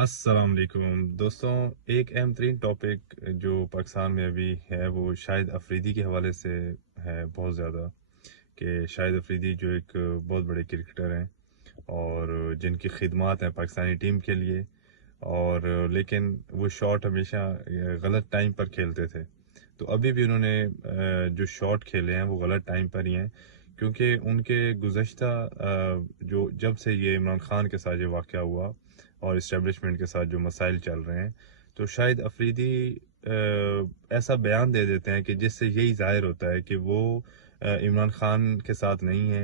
अस्सलाम वालेकुम दोस्तों। एक अहम तरीन टॉपिक जो पाकिस्तान में अभी है वो शाहिद अफरीदी के हवाले से है बहुत ज़्यादा, कि शाहिद अफरीदी जो एक बहुत बड़े क्रिकेटर हैं और जिनकी खिदमात हैं पाकिस्तानी टीम के लिए, और लेकिन वो शॉट हमेशा गलत टाइम पर खेलते थे। तो अभी भी उन्होंने जो शॉट खेले हैं वो गलत टाइम पर ही हैं, क्योंकि उनके गुज़श्ता जो जब से ये इमरान खान के साथ ये वाक़या हुआ और इस्टेब्लिशमेंट के साथ जो मसाइल चल रहे हैं, तो शाहिद अफरीदी ऐसा बयान दे देते हैं कि जिससे यही ज़ाहिर होता है कि वो इमरान खान के साथ नहीं है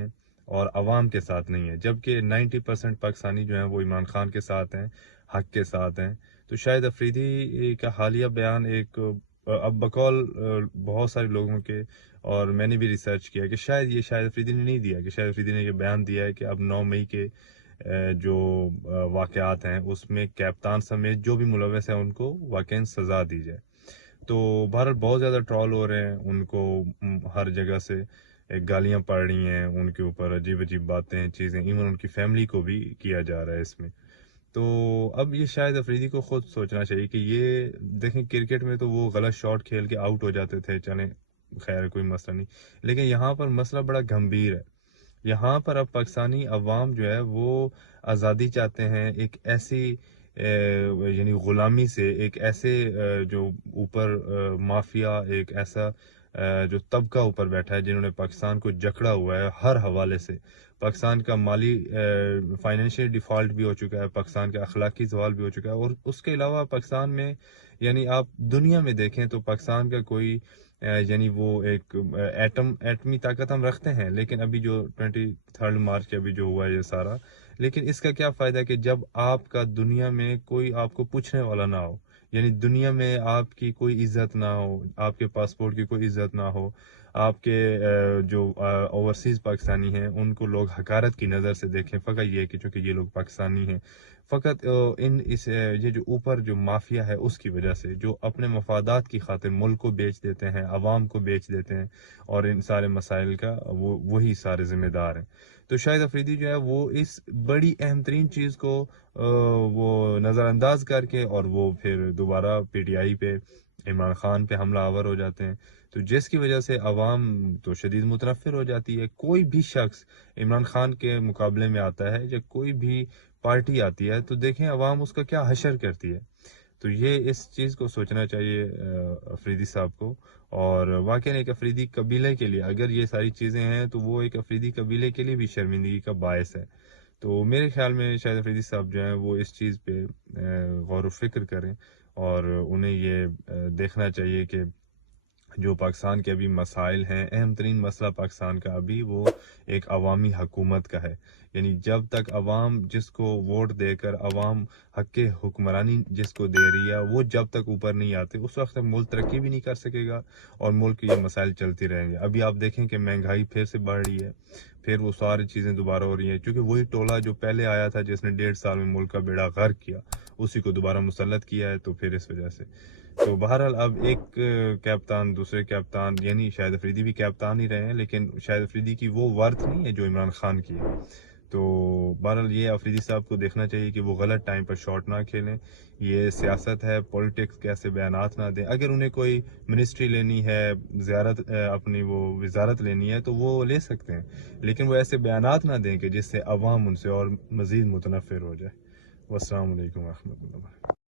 और अवाम के साथ नहीं है, जबकि 90% पाकिस्तानी जो हैं वो इमरान खान के साथ हैं, हक के साथ हैं। तो शाहिद अफरीदी का हालिया बयान एक अब बकौल बहुत सारे लोगों के, और मैंने भी रिसर्च किया कि शायद ये शाहिद अफरीदी ने नहीं दिया, कि शाहिद अफरीदी ने ये बयान दिया है कि अब 9 मई के जो वाक़यात हैं उसमें कप्तान समेत जो भी मुलव्वस हैं उनको वाक़ई सज़ा दी जाए। तो बहरहाल बहुत ज़्यादा ट्रोल हो रहे हैं उनको, हर जगह से गालियाँ पड़ रही हैं उनके ऊपर, अजीब अजीब बातें चीज़ें, इवन उनकी फैमिली को भी किया जा रहा है इसमें। तो अब ये शायद अफरीदी को खुद सोचना चाहिए कि ये देखें, क्रिकेट में तो वो गलत शॉट खेल के आउट हो जाते थे, चलें खैर कोई मसला नहीं, लेकिन यहाँ पर मसला बड़ा गंभीर है। यहाँ पर अब पाकिस्तानी अवाम जो है वो आज़ादी चाहते हैं, एक ऐसी यानी ग़ुलामी से, एक ऐसे जो ऊपर माफिया, एक ऐसा जो तबका ऊपर बैठा है जिन्होंने पाकिस्तान को जकड़ा हुआ है हर हवाले से। पाकिस्तान का माली फाइनेंशियल डिफ़ॉल्ट भी हो चुका है, पाकिस्तान का अखलाकी ज़वाल भी हो चुका है, और उसके अलावा पाकिस्तान में, यानी आप दुनिया में देखें तो पाकिस्तान का कोई यानी वो एक एटमी ताकत हम रखते हैं, लेकिन अभी जो 23 मार्च अभी जो हुआ है ये सारा, लेकिन इसका क्या फ़ायदा कि जब आपका दुनिया में कोई आपको पूछने वाला ना हो, यानी दुनिया में आपकी कोई इज्जत ना हो, आपके पासपोर्ट की कोई इज्जत ना हो, आपके जो ओवरसीज़ पाकिस्तानी हैं उनको लोग हकारत की नज़र से देखें, फ़कत ये है कि चूँकि ये लोग पाकिस्तानी हैं, फ़कत ये जो ऊपर जो माफिया है उसकी वजह से, जो अपने मफादात की खातिर मुल्क को बेच देते हैं, अवाम को बेच देते हैं, और इन सारे मसाइल का वही सारे ज़िम्मेदार हैं। तो शाहिद अफरीदी जो है वो इस बड़ी अहम तरीन चीज़ को वो नज़रअंदाज करके, और वो फिर दोबारा पीटीआई पे, इमरान खान पे हमला आवर हो जाते हैं। तो जिसकी वजह से अवाम तो शदीद मुतनफ़िर हो जाती है। कोई भी शख्स इमरान खान के मुकाबले में आता है, या कोई भी पार्टी आती है, तो देखें अवाम उसका क्या हशर करती है। तो ये इस चीज़ को सोचना चाहिए अफरीदी साहब को, और वाकई एक अफरीदी कबीले के लिए अगर ये सारी चीज़ें हैं तो वो एक अफरीदी कबीले के लिए भी शर्मिंदगी का बायस है। तो मेरे ख्याल में शायद अफरीदी साहब जो हैं वो इस चीज़ पे गौर व फिक्र करें, और उन्हें ये देखना चाहिए कि जो पाकिस्तान के अभी मसाइल हैं, अहम तरीन मसला पाकिस्तान का अभी वो एक अवामी हुकूमत का है। यानी जब तक अवाम जिसको वोट देकर अवाम हक के हुक्मरानी जिसको दे रही है, वो जब तक ऊपर नहीं आते उस वक्त तक मुल्क तरक्की भी नहीं कर सकेगा, और मुल्क के ये मसाइल चलते रहेंगे। अभी आप देखें कि महंगाई फिर से बढ़ रही है, फिर वो सारी चीज़ें दोबारा हो रही हैं, क्योंकि वही टोला जो पहले आया था जिसने 1.5 साल में मुल्क का बेड़ा गर्क किया, उसी को दोबारा मुसल्लत किया है। तो फिर इस वजह से तो बहरहाल अब एक कप्तान दूसरे कप्तान, यानी शाहिद अफरीदी भी कप्तान ही रहे हैं, लेकिन शाहिद अफरीदी की वो वर्थ नहीं है जो इमरान खान की है। तो बहरहाल ये अफरीदी साहब को देखना चाहिए कि वो गलत टाइम पर शॉट ना खेलें। ये सियासत है, पॉलिटिक्स के ऐसे बयानात ना दें। अगर उन्हें कोई मिनिस्ट्री लेनी है, ज़ियारत अपनी वो वजारत लेनी है, तो वो ले सकते हैं, लेकिन वो ऐसे बयानात ना दें कि जिससे अवाम उनसे और मज़ीद मुतनफ़िर हो जाए। वस्सलाम वालेकुम रहमतुल्लाह।